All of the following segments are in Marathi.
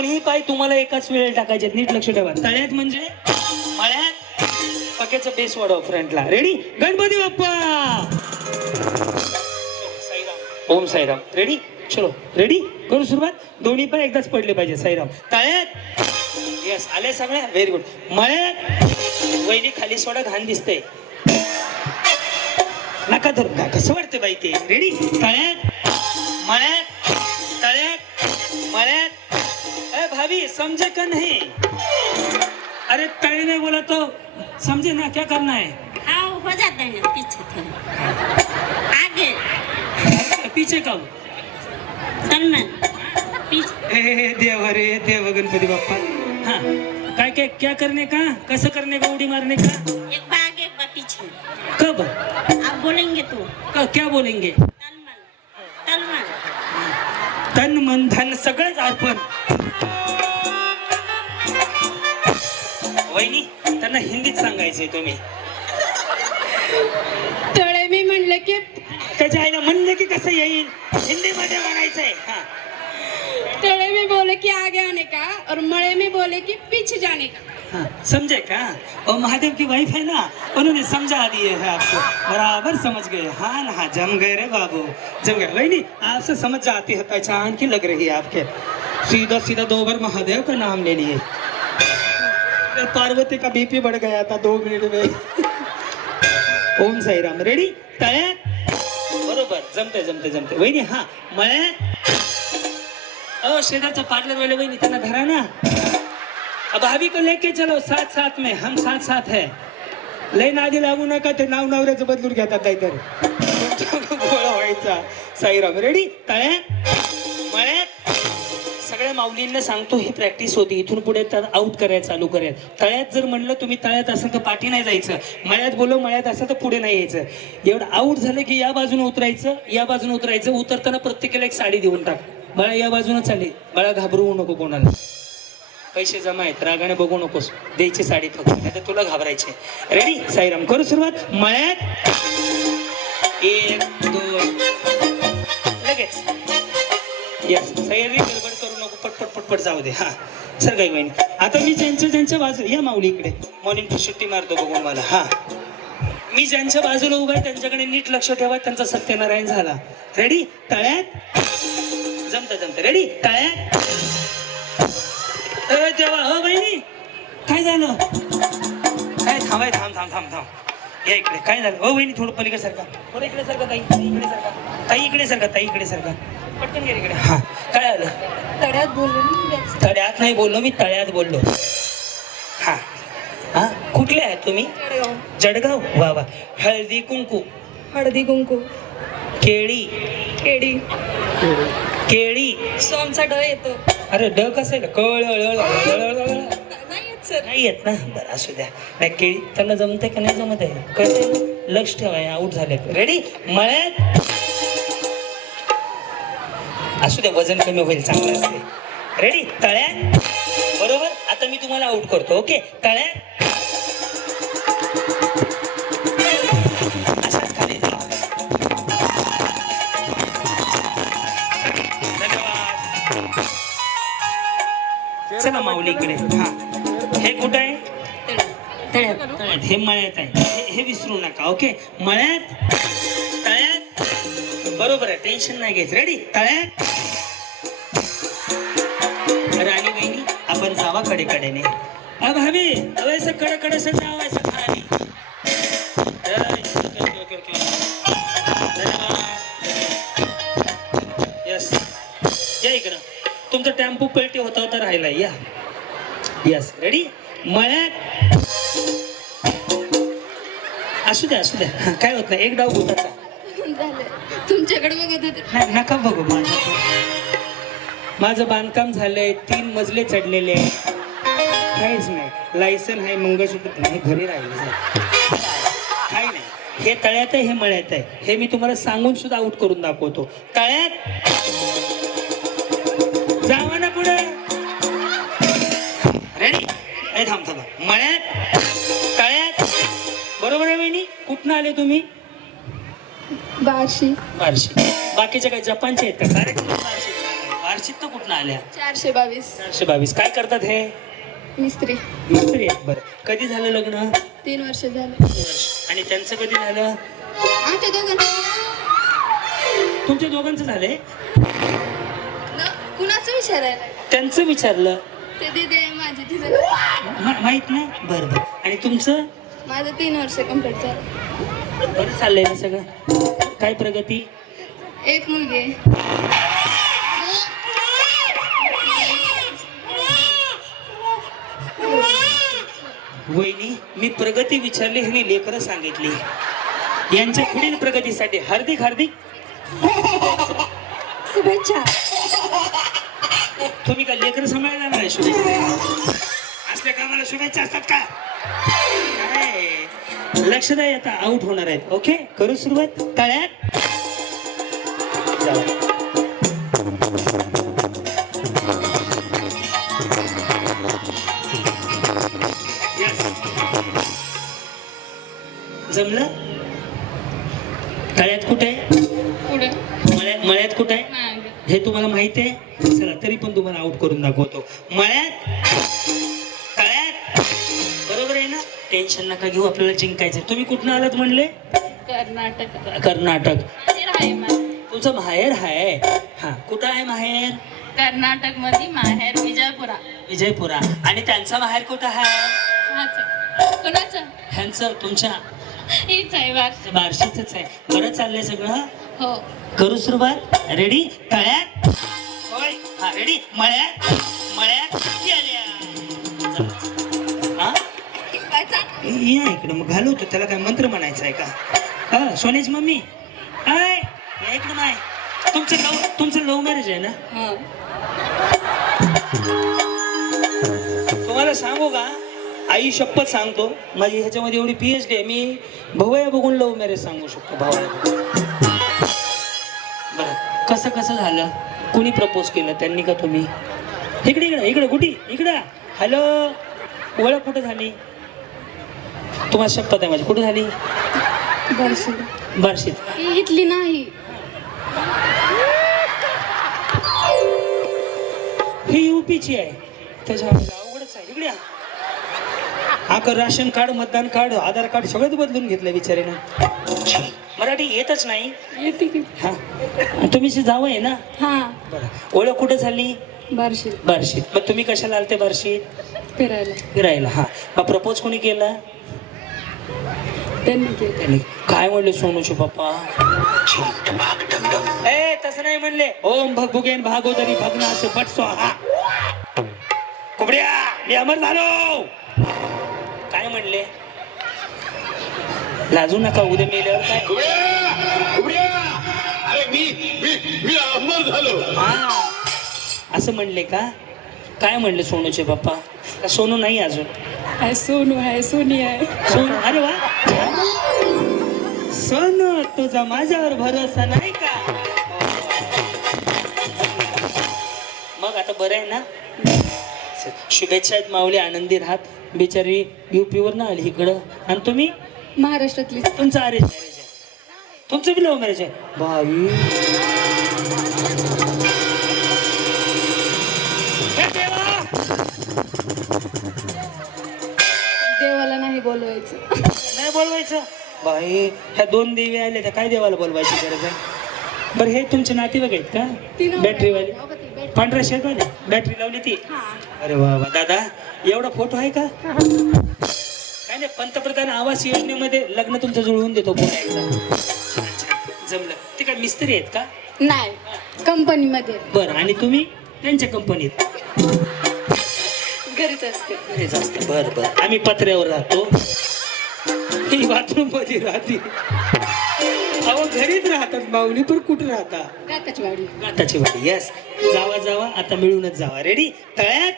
दोन्ही पाय तुम्हाला एकाच वेळेला टाकायचे, नीट लक्ष ठेवा. तळ्यात म्हणजे मळ्यात, पक्याचं बेस वाढव फ्रंटला. रेडी? गणपती बाप्पा. ओम साईराम. रेडी? चलो रेडी, करू सुरुवात. दोन्ही पाय एकदाच पडले पाहिजे. साईराम. तळ्यात. यस, आले सगळ्या. Very good. मळ्यात. वहिनी खाली सोडा, घाण दिसतंय. नका धरू का, कसं वाटतं बाई ते. रेडी? तळ्यात, मळ्यात, तळ्यात, मळ्यात. अरे भाभी समझे का नहीं? अरे तळे में बोला तो समझे ना, क्या करना है? हाँ हो जाता है ना, पीछे थोड़ा आगे पीछे का? तन्मन पीछे. हे देव रे देव, गणपती बाप्पा. हाँ, काय काय क्या करने का, कसं करने का, उडी मारने का? एक बार आगे एक बार पीछे. कब? आप बोलेंगे तो क्या बोलेंगे? तन्मन तन्मन तन मन धन सगळंच अर्पण. वहिनी त्यांना हिंदीत सांगायचंय तुम्ही. तळे मी म्हणलं की त्याच्या आईला म्हणले की कसं येईल, हिंदीमध्ये म्हणायचंय. हा, तळे में बोले कि आगे आने का और मड़े में बोले कि पीछे जाने का. हाँ, समझे का? और महादेव की वाइफ है ना, उन्होंने समझा दिए है आपको, बराबर समझ गए. हाँ ना, जम गए रे बाबू, जम गए. वही नहीं, आपसे समझ जाती है, पहचान की लग रही है आपके. सीधा सीधा 2 बार महादेव का नाम ले लिए. पार्वती का बीपी बढ़ गया था 2 मिनट में. ओम साईराम. रेडी? तळ्यात. बरोबर, जमते जमते जमते. वहिनी हा, मळ्यात. शेजारचा पार्लर वाले वहिनी त्यांना धरा ना. अब भाभी को लेके चलो, साथ साथ में, हम साथ साथ है. लय नादी लागू नका, ते नाव नवऱ्याचं बदलून घेतात काहीतरी. गोळा व्हायचा. साईराम. रेडी? तळ्यात, मळ्यात. सगळ्या माऊलींना सांगतो, ही प्रॅक्टिस होती. इथून पुढे आउट करायला चालू करेल. तळ्यात जर म्हणलं तुम्ही, तळ्यात असेल तर पाठी नाही जायचं. मळ्यात बोलो, मळ्यात असेल तर पुढे नाही यायचं. एवढं आउट झालं की या बाजूने उतरायचं, या बाजूने उतरायचं. उतरताना प्रत्येकाला एक साडी देऊन टाक. बाळा या बाजूने चालेल, बाळा घाबरवू नको कोणाला. पैसे जमा आहेत, रागाने बघू नकोस, द्यायची साडी फक्त, नाही तर तुला घाबरायचे. रेडी? साईराम. करू सुरुवात. मळ्यात. 1 2 लगेच. यस, सह्याद्री गडबड करू नको, पटपट पटपट जाऊ दे. हा सर काही महिने. आता मी ज्यांच्या बाजू, या माऊली इकडे, मॉर्निंग सुट्टी मारतो बघून मला. हा, मी ज्यांच्या बाजूला उभा आहे त्यांच्याकडे नीट लक्ष ठेवा, त्यांचा सत्यनारायण झाला. रेडी? तळ्यात. जमतं जमतं. रेडी? तळ्यात. देवा, हो बहिणी काय झालं? काय थांबाय, थांब थांब थांब थांब. या इकडे. काय झालं? हो बहिणी, थोडं पलीकडे सारखा, थोडं इकडे सारखा. ताई इकडे सारखा, ताई इकडे सारखा, ताई इकडे सारखा. पटकन घे इकडे. हा, काय आलं? तळ्यात बोललो ना. तळ्यात नाही बोललो मी, तळ्यात बोललो. हा हा, कुठले आहेत तुम्ही? जळगाव. जळगाव. वा वा. हळदी कुंकू. हळदी कुंकू. केळी. केडी. केळी. सोमचा ड येतो. अरे ड कसं आहे? कळ नाही येत सर. नाही येत ना, बरं असू द्या. नाही केळी त्यांना जमते का नाही जमत आहे, कळते. लक्ष ठेवाय, आउट झाले. रेडी? मळ्यात. असू द्या, वजन कमी होईल, चांगलं असते. रेडी? तळ्यात. बरोबर. आता मी तुम्हाला आउट करतो. ओके? तळ्यात. अशाच खाली जा. धन्यवाद. चला माऊलीकडे. हा, हे कुठं आहे? तळ्यात. हे मळ्यात आहे. हे विसरू नका. ओके? मळ्यात, तळ्यात. बरोबर आहे, टेन्शन नाही घ्यायचं. रेडी? तळ्यात. राणी बहिणी, आपण जावा कडेकडेने. अब हवी वैसे कडे से जावायचं खाली. यस, या इकडं. तुमचा टेम्पो पलटी होता होता राहिलाय. या. यस. रेडी? मळ्यात. असू द्या असू द्या, काय होत नाही. एक डाव भूताचा. तुमच्याकडे बघत होते. नाही, नका बघू. माझं बांधकाम झालंय, 3 मजले चढलेले आहे, काहीच नाही. लायसन आहे, मंगळसूत्र नाही, घरी राहिले काही नाही. हे तळ्यात आहे, हे मळ्यात आहे. हे मी तुम्हाला सांगून सुद्धा आउट करून दाखवतो. तळ्यात. जावा ना पुढे. रेडी? थांब थांबा. मळ्यात, तळ्यात. बरोबर आहे बहिणी? कुठनं आले तुम्ही? बार्शी. बार्शी. बाकीचे काही जपानचे आहेत का? कार्यक्रम बार्शी. बार्शीत तर कुठं आल्या? 422. 422. काय करतात हे? मिस्त्री. मिस्त्री आहेत. बरं, कधी झालं लग्न? 3 वर्ष झाले. आणि त्यांचं कधी झालं? आमच्या दोघांना तुमच्या दोघांचं झालंय? कुणाचं विचारायला? त्यांचं विचारलं. ते दिदी आहे माझी, तिचं माहित नाही. बरं बरं. आणि तुमचं? माझं 3 वर्ष कंप्लीट झालं. बरं चाललंय ना सगळं? काय प्रगती? एक मुलगी आहे. वहिनी, मी प्रगती विचारली हे लेकरं सांगितली. यांच्या पुढील प्रगतीसाठी हार्दिक हार्दिक शुभेच्छा. तुम्ही का लेकरं सांभाळायला जाणार आहे? शुभेच्छा असल्या कामाला शुभेच्छा असतात का? काय? लक्ष द्या, आता आउट होणार आहेत. ओके, करू सुरुवात. तळ्यात जाऊ. Yes. जमलं? तळ्यात कुठे आहे? पुढे मळ्यात कुठे आहे? हे तुम्हाला माहिती आहे? चला, तरी पण तुम्हाला आउट करून दाखवतो. मळ्यात, तळ्यात. बरोबर आहे ना? टेन्शन नका घेऊ, आपल्याला जिंकायचं. तुम्ही कुठून आलात म्हणले? कर्नाटक. कर्नाटक. आहे माझं. तुमचं माहेर आहे? हा, कुठं आहे माहेर? कर्नाटक मध्ये माहेर विजयपुरा. विजयपुरा. आणि त्यांचा माहेर कुठं आहे? कुणाचं? ह्यांचं तुमच्या? हीच आहे वार. बार्शीच आहे. बरं चाललंय सगळं? हो. करू सुरुवात. रेडी? तळ्यात. होय. हा, रेडी? मळ्यात. मळ्यात गेल्या. हा, या इकडं. मग घालवतो त्याला. काय मंत्र म्हणायचं आहे का? हा, सोनेची मम्मी. आय या इकडं. नाही, तुमचं लव्ह मॅरेज आहे ना? तुम्हाला सांगू का, आई शपथ सांगतो, माझी ह्याच्यामध्ये एवढी PhD आहे. मी भवया बघून लव्ह मॅरेज सांगू शकतो. भवया बघून. बरं, कसं झालं? कुणी प्रपोज केलं, त्यांनी का तुम्ही? इकडे कुठे? इकडं. हॅलो, ओळख कुठं झाली? तुम्हाला शपथ आहे माझी. कुठं झाली? बार्शीत. इथली नाही. ही UPची आहे. त्याच्यामध्ये अवघडच आहे. इकडे आकर राशन कार्ड, मतदान कार्ड, आधार कार्ड सगळंच बदलून घेतलं बिचारीनं. मराठी येतच नाही. येते की? हा, तुम्ही जावं आहे ना? हा. बरं, ओळख कुठं झाली? बार्शीत. बार्शीत. मग तुम्ही कशाला आलते बार्शीत? फिरायला. हा, मग प्रपोज कोणी केला? त्यांनी. काय म्हणले सोनूचे पप्पा? तसं नाही म्हणले. ओम भगभुगेन भागोदरी भग्न असे बट स्वाहा. कुबड्या, मी अमर झालो. काय म्हणले? लाजू नका, उद्या मेल्यावर काय? अरे मी अमर झालो. हा, असं म्हणले का? काय म्हणले सोनूचे पप्पा? का सोनू नाही अजून? सोनू आहे, सोनी आहे. सोनू. अरे वा, सोनू तुझा माझ्यावर भरोसा नाही का? मग आता बरं आहे ना? शुभेच्छा आहेत माऊली, आनंदी राहत. बिचारी UPवर ना आली इकडं. आणि तुम्ही? महाराष्ट्रातली. तुमचं अरेंज मॅरेज आहे? तुमचं बी लव्ह मॅरेज आहे? भाई, देवाला नाही बोलवायचं. नाही बोलवायचं? बाई, ह्या 2 देवी आल्या, त्या काय देवाला बोलवायची गरज आहे? बरं, हे तुमचे नातेवाईक आहेत का? बॅटरीवाले, पांढऱ्या शर्टवाले, बॅटरी लावली ती? अरे वा वा. दादा, एवढा फोटो आहे का? काय नाही, पंतप्रधान आवास योजनेमध्ये लग्न तुमचं जुळवून देतो पुन्हा एकदा. जमलं. ते काय मिस्त्री आहेत का? नाही, कंपनीमध्ये. बरं, आणि तुम्ही त्यांच्या कंपनीत? घरीच असते. घरीच असते. बरं. आम्ही पत्र्यावर राहतो. ही बाथरूम मध्ये राहते. अहो, घरीच राहतात माऊली, पण कुठं राहता? गाताची वाडी. गाताची वाडी. यस, जावा. आता मिळूनच जावा. रेडी? तळ्यात.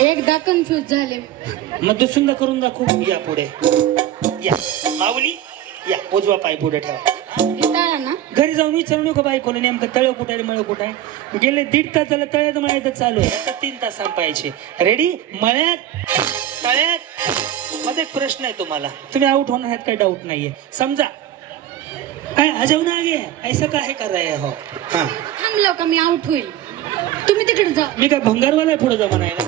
एकदा कन्फ्युज झाले. मग दुसऱ्यांदा करून दाखवू. या पुढे या माऊली. या, उजवा पाय पुढे ठेवा. तळा ना. घरी जाऊन विचारू नको बायकोला नेमकं तळ कुठे आहे, मळ कुठे आहे. गेले 1.5 तासाला तळ्यात मळ्यात चालू आहे. आता 3 तास संपायचे. रेडी? मळ्यात. तळ्यात माझा एक प्रश्न आहे तुम्हाला, तुम्ही आउट होणार ह्यात काही डाऊट नाहीये. समजा अजून आगे ऐसा काय कर रहे हो. हा थांबलो का मी आउट होईल, तुम्ही तिकडे जा. मी काय भंगारवाला आहे पुढे जा म्हणायला.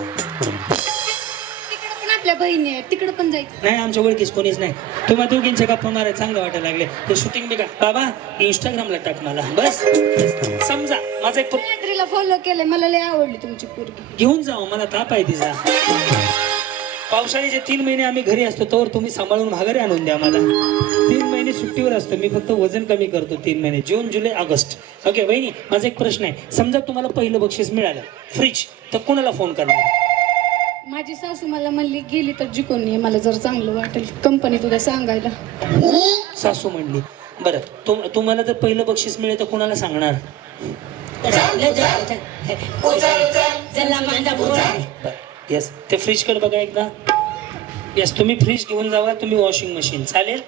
तिकडे पण आपल्या बहिणी आहेत, तिकडे पण जायचं. नाही आमच्या ओळखीच कोणीच नाही. तुम्हाला दोघींचे गप्पा मारायला चांगलं वाटायला लागले. ते शूटिंग बी का बाबा इंस्टाग्रामला टाक मला बस. समजा माझा एक गायत्रीला फॉलो केलंय, मला लय आवडली तुमची पोरगी. घेऊन जाऊ, मला ताप आहे तिचा. पावसाळ्याचे 3 महिने आम्ही घरी असतो तोवर तुम्ही सांभाळून माघारी आणून द्या मला. 3 महिने सुट्टीवर असतो मी, फक्त वजन कमी करतो 3 महिने, जून जुलै ऑगस्ट. ओके वहिनी माझा एक प्रश्न आहे. समजा तुम्हाला पहिलं बक्षीस मिळालं फ्रीज, तर कोणाला फोन करणार? माझी सासू मला म्हणली गेली तर जिकोन ये, मला जर चांगलं वाटेल कंपनीत उद्या सांगायला. सासू म्हणली. बरं तुम्हाला जर पहिलं बक्षीस मिळेल तर कोणाला सांगणार? येस ते फ्रीजकडे बघा एकदा. येस तुम्ही फ्रीज घेऊन जावा, तुम्ही वॉशिंग मशीन चालेल.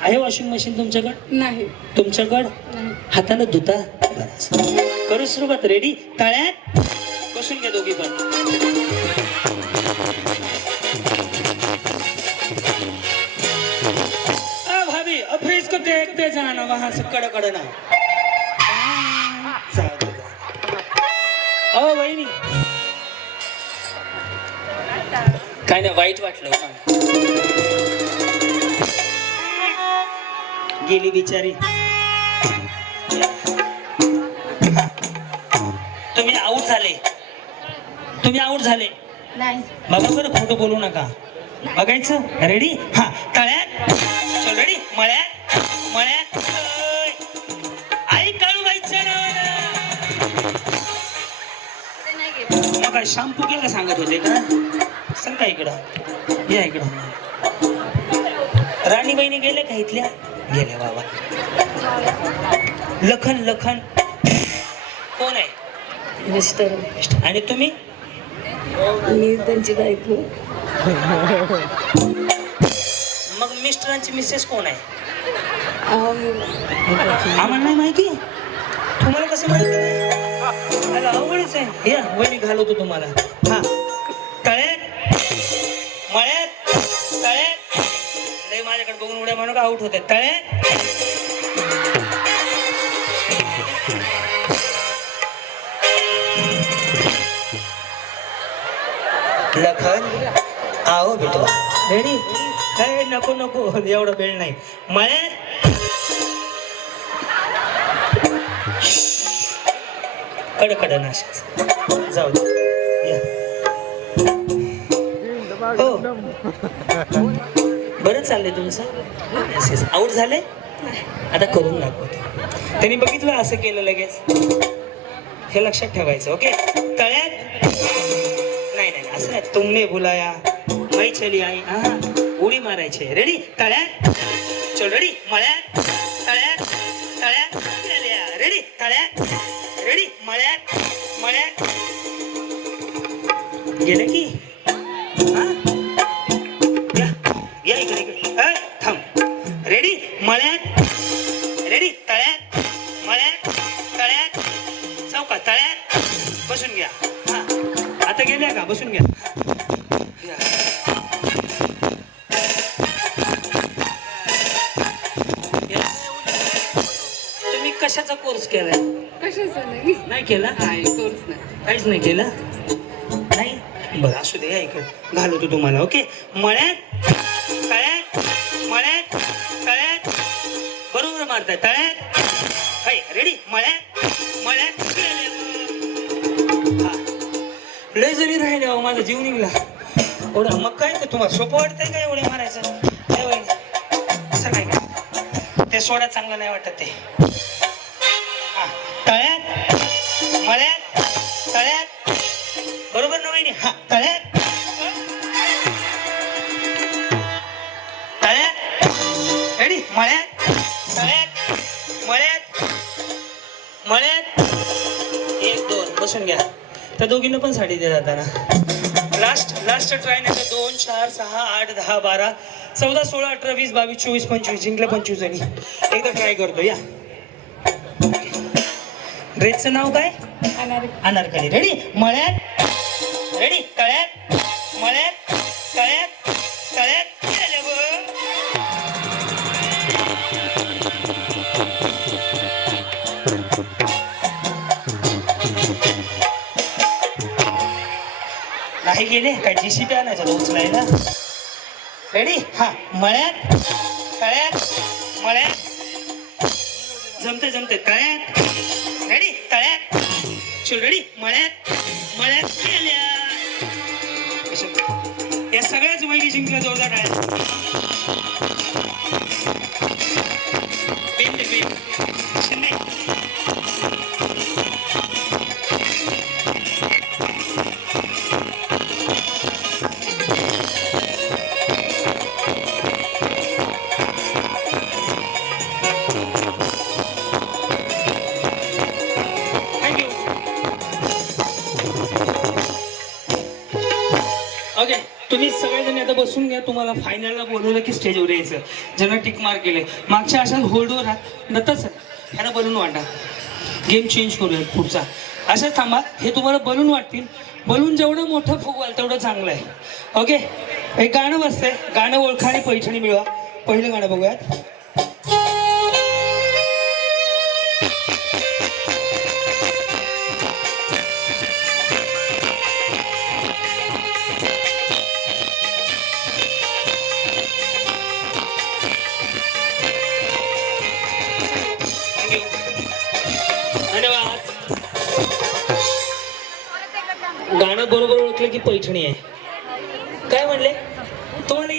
आहे वॉशिंग मशीन तुमच्याकडं? नाही तुमच्याकडं नाही. हाताने धुता. करू सुरुवात. रेडी? तळ्यात बसून घ्या दोघी पण. भाभी फ्रीज को देखते जाना वहां से कड़ ना. ओ वहिनी काय नाही, वाईट वाटलं गेली बिचारी. तुम्ही आऊट झाले, तुम्ही आऊट झाले. नाही बघा बरं, खोटं बोलू नका. बघायचं. रेडी? हा तळ्यात. चल रेडी? मळ्यात मळ्यात आई काळूबाईचं मग काय शॅम्पू केला सांगत होते का? सांग का इकडं, या इकडं. राणी बहिणी गेले का इथल्या? गेले बाबा. लखन लखन कोण आहे? मिस्टर आणि तुम्ही? मी त्यांची बायको. मग मिस्टरांची मिसेस कोण आहे? आम्हाला नाही माहिती. तुम्हाला कसं माहिती? अवघडच आहे. या वहिनी घालवतो तुम्हाला. हा तळ्यात मळ्यात तळ्यात. लय माझ्याकडे बघून उड्या म्हणून आउट होते. तळ्यात लखन आओ बेटो. रेडी? काय नको नको एवढा वेळ नाही. मळ्यात कडकड नाशाच जाऊ दे. या. हो बरं चाललंय तुमचं. आऊट झाले आता करून दाखवतो. त्यांनी बघितलं असं केलं लगेच. हे लक्षात ठेवायचं. ओके तळ्यात नाही नाही असं नाही. तुमने बुलाया मैं चली आई. हा उडी मारायचे. रेडी? तळ्यात. चल रेडी? मळ्यात तळ्यात तळ्यात. रेडी? तळ्यात. रेडी? मळ्यात मळ्यात. गेले की हा या या इकडे इकडे. थांब. रेडी? मळ्यात. रेडी? तळ्यात मळ्यात तळ्यात. चौका तळ्यात. बसून घ्या. हा आता गेल्या का? बसून घ्या. या. तुम्ही कशाचा कोर्स केलाय? कशाचं नाही. नाही केला? कोर्स नाही. काहीच नाही केलं. नाही बरं असू दे. ऐक घालवतो तुम्हाला. ओके मळ्यात तळ्यात मळ्यात तळ्यात. बरोबर मारताय. तळ्यात. हाय रेडी? मळ्यात मळ्यात. हा लय जरी राहिले अहो, माझा जीव निघला एवढा. मग काय ते तुम्हाला सोपं वाटतंय का एवढे मारायचं? असं काय का ते सोडा चांगलं नाही वाटत ते. हा तळ्यात मळ्यात तळ्यात. बरोबर ना वहिनी? हा तळ्यात तळ्यात. रेडी? मळ्यात तळ्यात मळ्यात मळ्यात. 1 2 बसून घ्या. त्या दोघींना पण साडी दे जाताना. लास्ट ट्राय नाही तर 2 4 6 8 10 12 14 16 18 20 22 24 25 जिंकलं 25 जणी. एकदा ट्राय करतो. या ड्रेसचं नाव काय? अनारकली. रेडी? मळ्यात. रेडी? तळ्यात मळ्यात तळ्यात तळ्यात गेले व नाही गेले काय जीसीपी आणायचं उचलायला रेडी हा मळ्यात तळ्यात मळ्यात जमते जमते तळ्यात रेडी तळ्यात चल रेडी मळ्यात मळ्यात गेल्या या सगळ्याच वैली जिंकल्या जोरदार आहे पेन दे पेन शिंदे थँक्यू ओके तुम्ही सगळेजण आता बसून घ्या तुम्हाला फायनलला बोलवलं की स्टेजवर यायचं ज्यांना टिक मार्क केले मागच्या अशाच होल्डवर राहत नतच ह्यांना बलून वाटा गेम चेंज करूया पुढचा असंच थांबा हे तुम्हाला बलून वाटतील बलून जेवढं मोठं फुगवाल तेवढं चांगलं आहे ओके एक गाणं बसतंय गाणं ओळखा आणि पैठणी मिळवा पहिलं गाणं बघूयात धन्यवाद गाणं बरोबर ओळखलं की पैठणी आहे काय म्हणले तुम्हाला